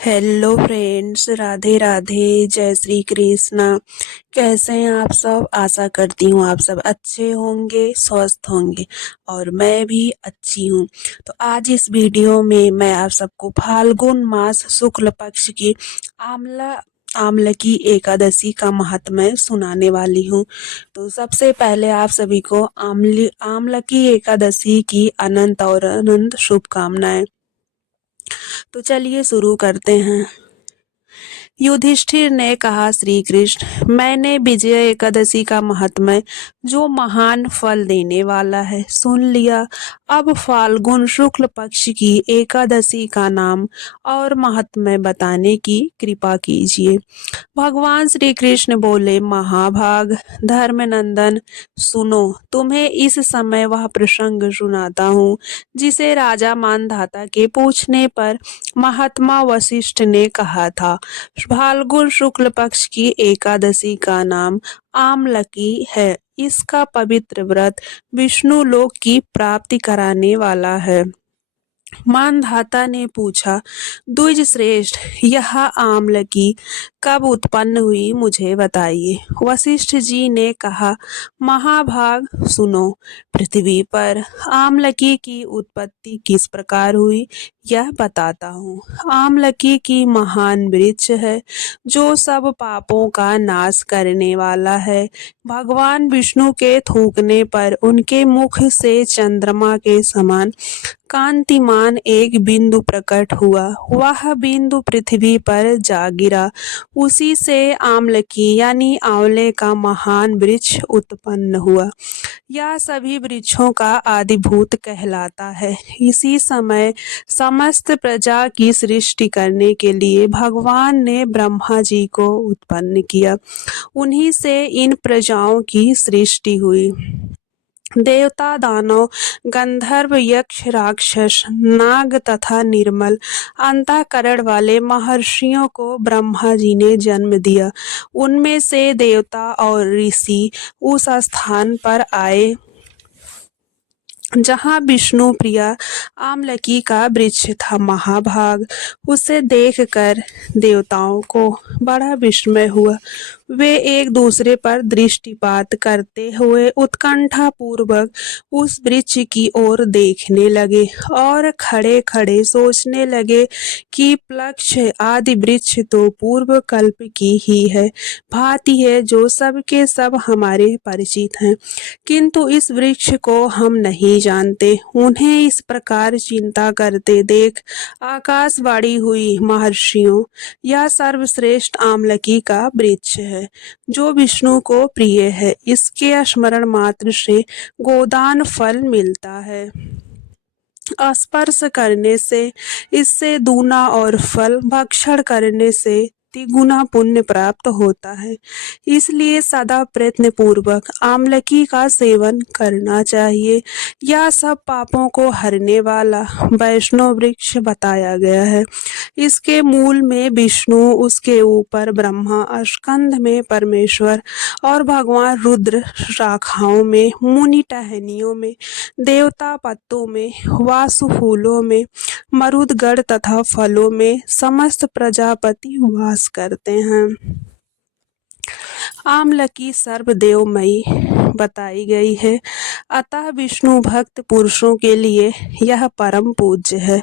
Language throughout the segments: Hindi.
हेलो फ्रेंड्स, राधे राधे, जय श्री कृष्णा। कैसे हैं आप सब? आशा करती हूँ आप सब अच्छे होंगे, स्वस्थ होंगे और मैं भी अच्छी हूँ। तो आज इस वीडियो में मैं आप सबको फाल्गुन मास शुक्ल पक्ष की आमला आमलकी एकादशी का महात्म्य सुनाने वाली हूँ। तो सबसे पहले आप सभी को आमलकी एकादशी की अनंत और अनंत शुभकामनाएं। तो चलिए शुरू करते हैं। युधिष्ठिर ने कहा, श्री कृष्ण, मैंने विजय एकादशी का महात्म्य, जो महान फल देने वाला है, सुन लिया। अब फाल्गुन शुक्ल पक्ष की एकादशी का नाम और महात्म्य बताने की कृपा कीजिए। भगवान श्री कृष्ण बोले, महाभाग धर्मनंदन, सुनो, तुम्हें इस समय वह प्रसंग सुनाता हूँ जिसे राजा मानधाता के पूछने पर महात्मा वशिष्ठ ने कहा था। फाल्गुन शुक्ल पक्ष की एकादशी का नाम आमलकी है। इसका पवित्र व्रत विष्णु लोक की प्राप्ति कराने वाला है। मानधाता ने पूछा, द्विज श्रेष्ठ, यह आमलकी कब उत्पन्न हुई, मुझे बताइए। वशिष्ठ जी ने कहा, महाभाग सुनो, पृथ्वी पर आमलकी की उत्पत्ति किस प्रकार हुई यह बताता हूँ। आमलकी की महान वृक्ष है जो सब पापों का नाश करने वाला है। भगवान विष्णु के थूकने पर उनके मुख से चंद्रमा के समान कांतिमान एक बिंदु प्रकट हुआ। वह बिंदु पृथ्वी पर जा गिरा। उसी से आमलकी यानी आंवले का महान वृक्ष उत्पन्न हुआ। यह सभी वृक्षों का आदिभूत कहलाता है। इसी समय समस्त प्रजा की सृष्टि करने के लिए भगवान ने ब्रह्मा जी को उत्पन्न किया। उन्हीं से इन प्रजाओं की सृष्टि हुई। देवता, दानव, गंधर्व, यक्ष, राक्षस, नाग तथा निर्मल अंतःकरण वाले महर्षियों को ब्रह्मा जी ने जन्म दिया। उनमें से देवता और ऋषि उस स्थान पर आए जहाँ विष्णु प्रिया आमलकी का वृक्ष था। महाभाग, उसे देखकर देवताओं को बड़ा विस्मय हुआ। वे एक दूसरे पर दृष्टिपात करते हुए उत्कंठा पूर्वक उस वृक्ष की ओर देखने लगे और खड़े खड़े सोचने लगे कि प्लक्ष आदि वृक्ष तो पूर्व कल्प की ही है, भांति है जो सब के सब हमारे परिचित हैं, किंतु इस वृक्ष को हम नहीं जानते। उन्हें इस प्रकार चिंता करते देख आकाशवाणी हुई, महर्षियों, यह सर्वश्रेष्ठ आमलकी का वृक्ष है जो विष्णु को प्रिय है। इसके स्मरण मात्र से गोदान फल मिलता है। स्पर्श करने से इससे दूना और फल, भक्षण करने से तिगुना पुण्य प्राप्त होता है। इसलिए सदा प्रयत्न पूर्वक आमलकी का सेवन करना चाहिए। यह सब पापों को हरने वाला वैष्णव वृक्ष बताया गया है। इसके मूल में विष्णु, उसके ऊपर ब्रह्मा, स्कंध में परमेश्वर और भगवान रुद्र, शाखाओं में मुनि, टहनियों में देवता, पत्तों में, वासु, फूलों में, मरुदगढ़ तथा फलों में समस्त प्रजापति वास करते हैं। आमलकी सर्वदेवमयी बताई गई है, अतः विष्णु भक्त पुरुषों के लिए यह परम पूज्य है।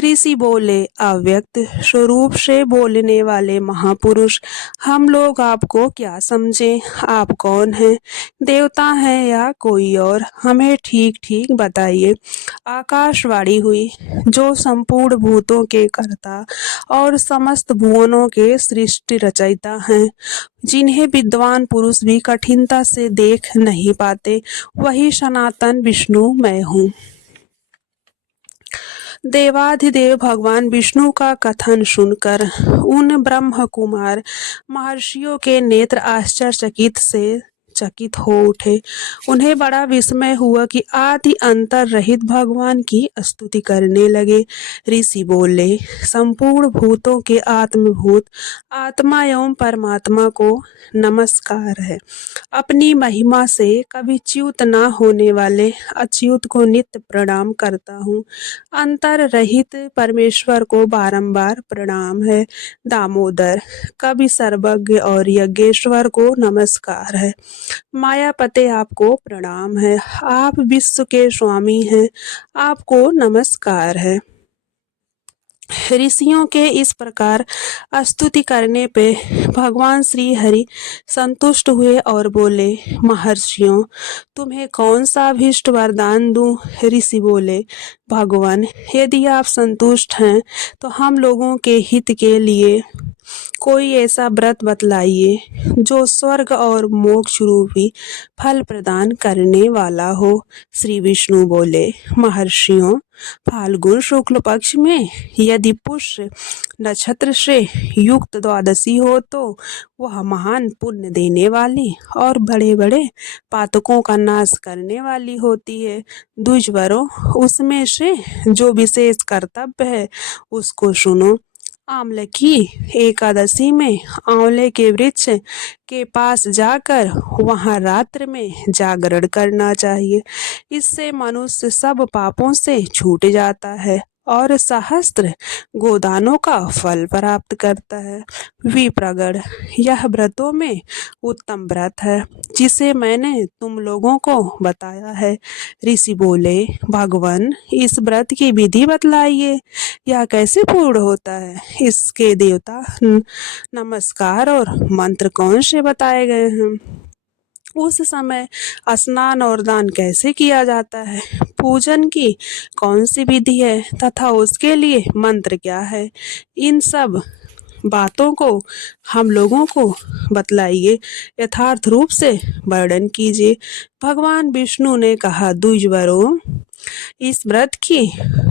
ऋषि बोले, अव्यक्त स्वरूप से बोलने वाले महापुरुष, हम लोग आपको क्या समझें? आप कौन हैं? देवता हैं या कोई और? हमें ठीक ठीक बताइए। आकाशवाणी हुई, जो संपूर्ण भूतों के कर्ता और समस्त भुवनों के सृष्टि रचयिता हैं, जिन्हें विद्वान पुरुष भी कठिनता से देख नहीं पाते, वही सनातन विष्णु मैं हूँ। देवाधिदेव भगवान विष्णु का कथन सुनकर उन ब्रह्म कुमार महर्षियों के नेत्र आश्चर्यचकित से चकित हो उठे। उन्हें बड़ा विस्मय हुआ कि आदि अंतर रहित भगवान की स्तुति करने लगे। ऋषि बोले, संपूर्ण भूतों के आत्मभूत आत्मा एवं परमात्मा को नमस्कार है। अपनी महिमा से कभी च्युत न होने वाले अच्युत को नित्य प्रणाम करता हूँ। अंतर रहित परमेश्वर को बारंबार प्रणाम है। दामोदर, कवि सर्वज्ञ और यज्ञेश्वर को नमस्कार है। मायापते, आपको प्रणाम है। आप विश्व के स्वामी हैं, आपको नमस्कार है। ऋषियों के इस प्रकार स्तुति करने पे भगवान श्री हरि संतुष्ट हुए और बोले, महर्षियों, तुम्हें कौन सा अभीष्ट वरदान दूं? ऋषि बोले, भगवान, यदि आप संतुष्ट हैं तो हम लोगों के हित के लिए कोई ऐसा व्रत बतलाइए जो स्वर्ग और मोक्ष रूपी फल प्रदान करने वाला हो। श्री विष्णु बोले, महर्षियों, फाल्गुन शुक्ल पक्ष में यदि पुष्य नक्षत्र से युक्त द्वादशी हो तो वह महान पुण्य देने वाली और बड़े बड़े पातकों का नाश करने वाली होती है। द्विजवरों, उसमें से जो विशेष कर्तव्य है उसको सुनो। आंवले की एकादशी में आंवले के वृक्ष के पास जाकर वहां रात्र में जागरण करना चाहिए। इससे मनुष्य सब पापों से छूट जाता है और सहस्त्र गोदानों का फल प्राप्त करता है। विप्रगढ़, यह व्रतों में उत्तम व्रत है जिसे मैंने तुम लोगों को बताया है। ऋषि बोले, भगवान, इस व्रत की विधि बतलाइए, यह कैसे पूर्ण होता है? इसके देवता, नमस्कार और मंत्र कौन से बताए गए हैं? उस समय स्नान और दान कैसे किया जाता है? पूजन की कौन सी विधि है तथा उसके लिए मंत्र क्या है? इन सब बातों को हम लोगों को बतलाइए, यथार्थ रूप से वर्णन कीजिए। भगवान विष्णु ने कहा, द्विजवरों, इस व्रत की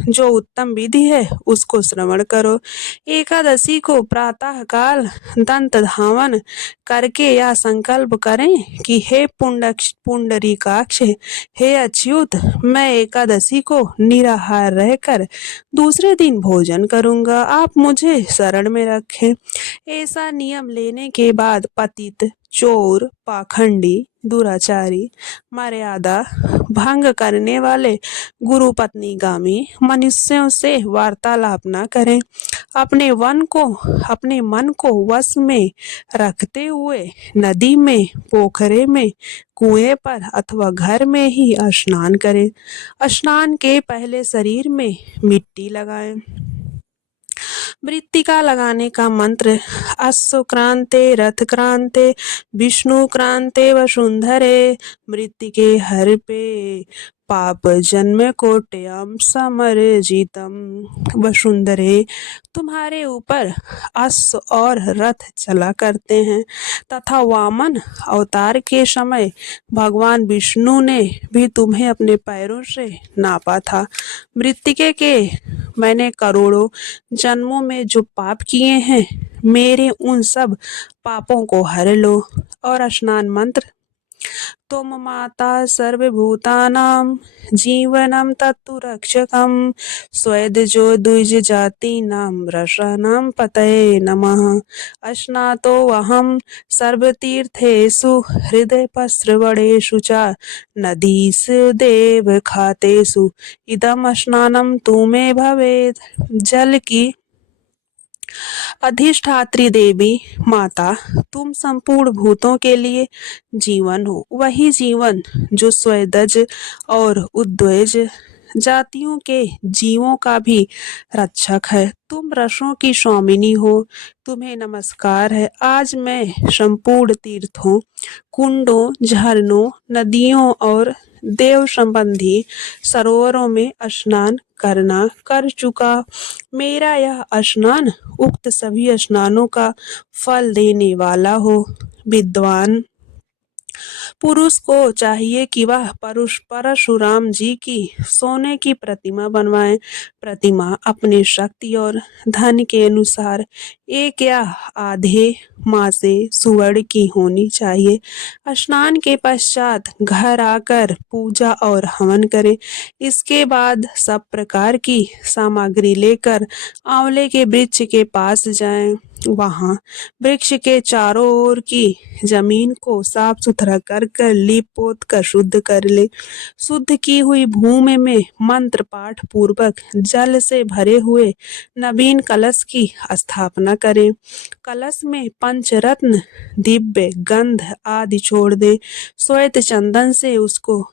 जो उत्तम विधि है उसको श्रवण करो। एकादशी को प्रातः काल दंत धावन करके यह संकल्प करें कि हे पुंडरीकाक्ष, हे अच्युत, मैं एकादशी को निराहार रहकर दूसरे दिन भोजन करूंगा, आप मुझे शरण में रखें। ऐसा नियम लेने के बाद पतित, चोर, पाखंडी, दुराचारी, मर्यादा भंग करने वाले गुरु पत्नीगामी मनुष्यों से वार्तालाप न करें। अपने मन को वश में रखते हुए नदी में, पोखरे में, कुएं पर अथवा घर में ही स्नान करें। स्नान के पहले शरीर में मिट्टी लगाएं। मृत्तिका लगाने का मंत्र, अश्वक्रांते रथक्रांते विष्णु क्रांते वसुंधरे मृत्तिके हर पे पाप जन्म कोट्यम समर्जितम। वसुंधरे, तुम्हारे ऊपर अश्व और रथ चला करते हैं तथा वामन अवतार के समय भगवान विष्णु ने भी तुम्हें अपने पैरों से नापा था। मृत्तिके के मैंने करोड़ों जन्मों में जो पाप किए हैं, मेरे उन सब पापों को हर लो। और स्नान मंत्र, तुम माता सर्वभूतानां जीवनम तत्तु रक्षकम स्वेदजो द्विज जाति नाम रसानाम पतये नमः। स्नातो अहम सर्वतीर्थेषु हृदयपस्रवणेषु च नदीषु देव खातेषु इदम स्नानम तुम्हे भवेत्। जल की अधिष्ठात्री देवी माता, तुम संपूर्ण भूतों के लिए जीवन हो, वही जीवन जो स्वेदज और उद्वज जातियों के जीवों का भी रक्षक है। तुम रसों की स्वामिनी हो, तुम्हें नमस्कार है। आज मैं संपूर्ण तीर्थों, कुंडों, झरनों, नदियों और देव संबंधी सरोवरों में स्नान करना कर चुका। मेरा यह स्नान उक्त सभी स्नानों का फल देने वाला हो। विद्वान पुरुष को चाहिए कि वह परशुराम जी की सोने की प्रतिमा बनवाए। प्रतिमा अपनी शक्ति और धन के अनुसार एक या आधे मासे सुवर्ण की होनी चाहिए। स्नान के पश्चात घर आकर पूजा और हवन करें। इसके बाद सब प्रकार की सामग्री लेकर आंवले के वृक्ष के पास जाएं। वहां वृक्ष के चारों ओर की जमीन को साफ सुथरा कर लीप पोत कर शुद्ध कर ले। शुद्ध की हुई भूमि में मंत्र पाठ पूर्वक जल से भरे हुए नवीन कलश की स्थापना करें। कलश में पंचरत्न, दिव्य गंध आदि छोड़ दे। श्वेत चंदन से उसको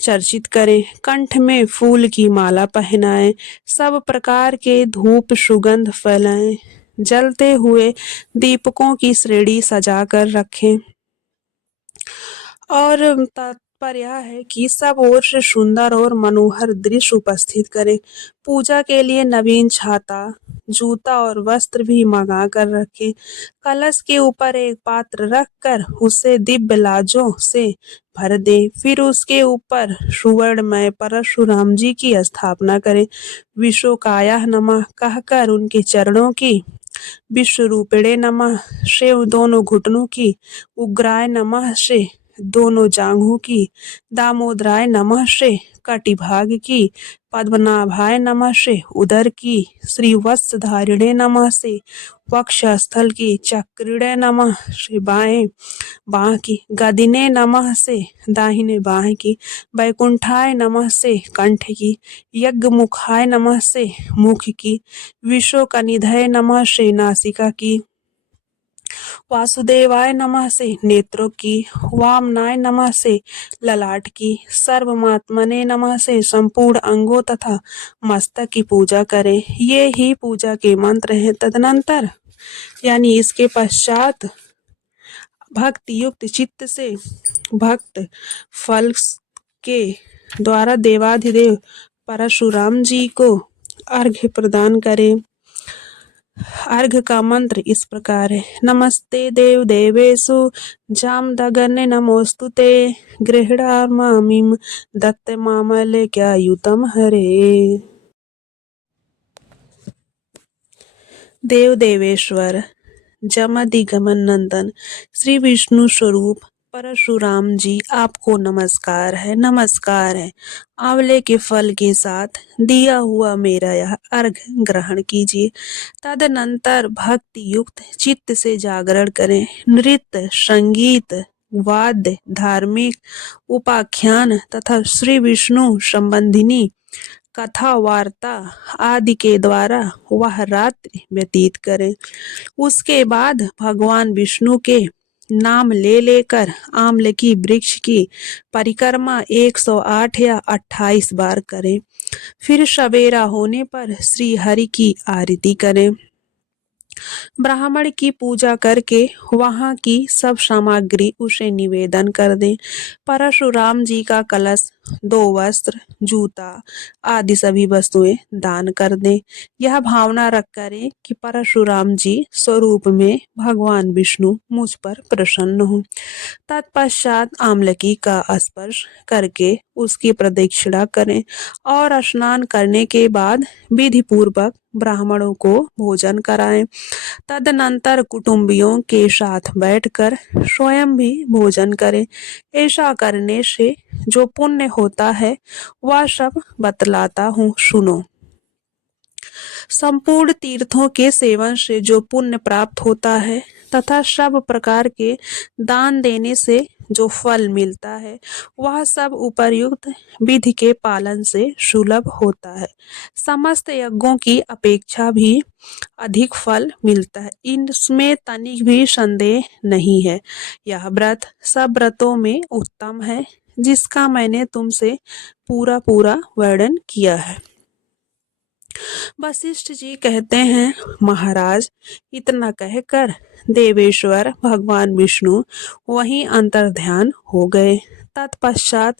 चर्चित करें। कंठ में फूल की माला पहनाएं। सब प्रकार के धूप सुगंध फैलाएं। जलते हुए दीपकों की श्रेणी सजा कर रखें। और तात्पर्य यह है कि सब ओर से सुंदर और मनोहर दृश्य उपस्थित करें। पूजा के लिए नवीन छाता, जूता और वस्त्र भी मंगा कर रखें। कलश के ऊपर एक पात्र रखकर उसे दिव्य लाजों से भर दे। फिर उसके ऊपर सुवर्णमय परशुराम जी की स्थापना करें। विश्वकाय नमः कहकर उनके चरणों की, विश्वरूपिणे नमः से दोनों घुटनों की, उग्राय नमः से दोनों जांघों की, दामोदराय नमः से कटिभाग की, पद्मनाभाय नमः से उदर की, श्रीवत्सधारिणे नमः से वक्षस्थल की, चक्रिणे नमः से बाएं बाह की, गदिने नमः से दाहिने बाह की, वैकुंठाय नमः से कंठ की, यज्ञमुखाय नमः से मुख की, विश्वकनिधय नमः से नासिका की, वासुदेवाय नमः से नेत्रों की, वामनाय नमः से ललाट की, सर्वमात्मने नमः से संपूर्ण अंगों तथा मस्तक की पूजा करें। ये ही पूजा के मंत्र हैं। तदनंतर यानी इसके पश्चात भक्ति युक्त चित्त से भक्त फल के द्वारा देवाधिदेव परशुराम जी को अर्घ्य प्रदान करें। अर्घ्य का मंत्र इस प्रकार है। नमस्ते देव देवेशु जामदग्ने नमोस्तुते गृह्णामि दत्त मामलेक्यायुतं हरे। देव देवेश्वर जमदिगमन नंदन श्री विष्णु स्वरूप परशुराम जी आपको नमस्कार है, नमस्कार है। आंवले के फल के साथ दिया हुआ मेरा यह अर्घ्य ग्रहण कीजिए। तदनंतर भक्ति युक्त चित्त से जागरण करें। नृत्य, संगीत, वाद्य, धार्मिक उपाख्यान तथा श्री विष्णु संबंधिनी कथा वार्ता आदि के द्वारा वह रात्रि व्यतीत करें। उसके बाद भगवान विष्णु के नाम ले लेकर आंवले की वृक्ष की परिक्रमा 108 या 28 बार करें। फिर सवेरा होने पर श्री हरि की आरती करें। ब्राह्मण की पूजा करके वहां की सब सामग्री उसे निवेदन कर दें। परशुराम जी का कलश, 2 वस्त्र, जूता आदि सभी वस्तुएं दान कर दें। यह भावना रख करें कि परशुराम जी स्वरूप में भगवान विष्णु मुझ पर प्रसन्न हों। तत्पश्चात आमलकी का स्पर्श करके उसकी प्रदक्षिणा करें और स्नान करने के बाद विधि पूर्वक ब्राह्मणों को भोजन कराएं। तदनंतर कुटुंबियों के साथ बैठकर स्वयं भी भोजन करें। ऐसा करने से जो पुण्य होता है वह सब बतलाता हूँ, सुनो। संपूर्ण तीर्थों के सेवन से जो पुण्य प्राप्त होता है तथा सब प्रकार के दान देने से जो फल मिलता है वह सब उपर्युक्त विधि के पालन से सुलभ होता है। समस्त यज्ञों की अपेक्षा भी अधिक फल मिलता है, इनमें तनिक भी संदेह नहीं है। यह व्रत सब व्रतों में उत्तम है जिसका मैंने तुमसे पूरा वर्णन किया है। वशिष्ठ जी कहते हैं, महाराज, इतना कहकर देवेश्वर भगवान विष्णु वहीं अंतर्ध्यान हो गए। तत्पश्चात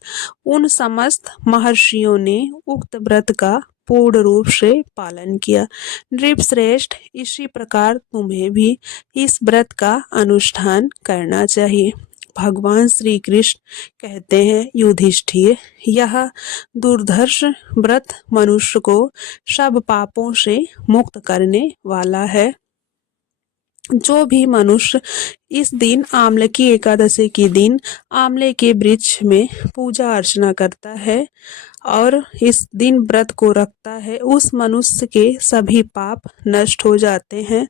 उन समस्त महर्षियों ने उक्त व्रत का पूर्ण रूप से पालन किया। नृपश्रेष्ठ, इसी प्रकार तुम्हें भी इस व्रत का अनुष्ठान करना चाहिए। भगवान श्री कृष्ण कहते हैं, युधिष्ठिर, यह दुर्धर्ष व्रत मनुष्य को सब पापों से मुक्त करने वाला है। जो भी मनुष्य इस दिन आंवले की एकादशी के दिन आंवले के वृक्ष में पूजा अर्चना करता है और इस दिन व्रत को रखता है, उस मनुष्य के सभी पाप नष्ट हो जाते हैं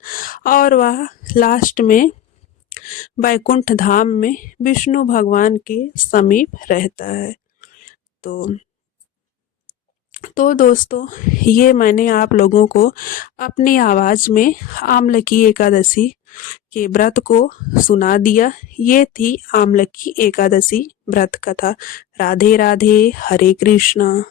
और वह लास्ट में वैकुंठ धाम में विष्णु भगवान के समीप रहता है। तो दोस्तों, ये मैंने आप लोगों को अपनी आवाज़ में आंवले की एकादशी के व्रत को सुना दिया। ये थी आंवले की एकादशी व्रत कथा। राधे राधे, हरे कृष्णा।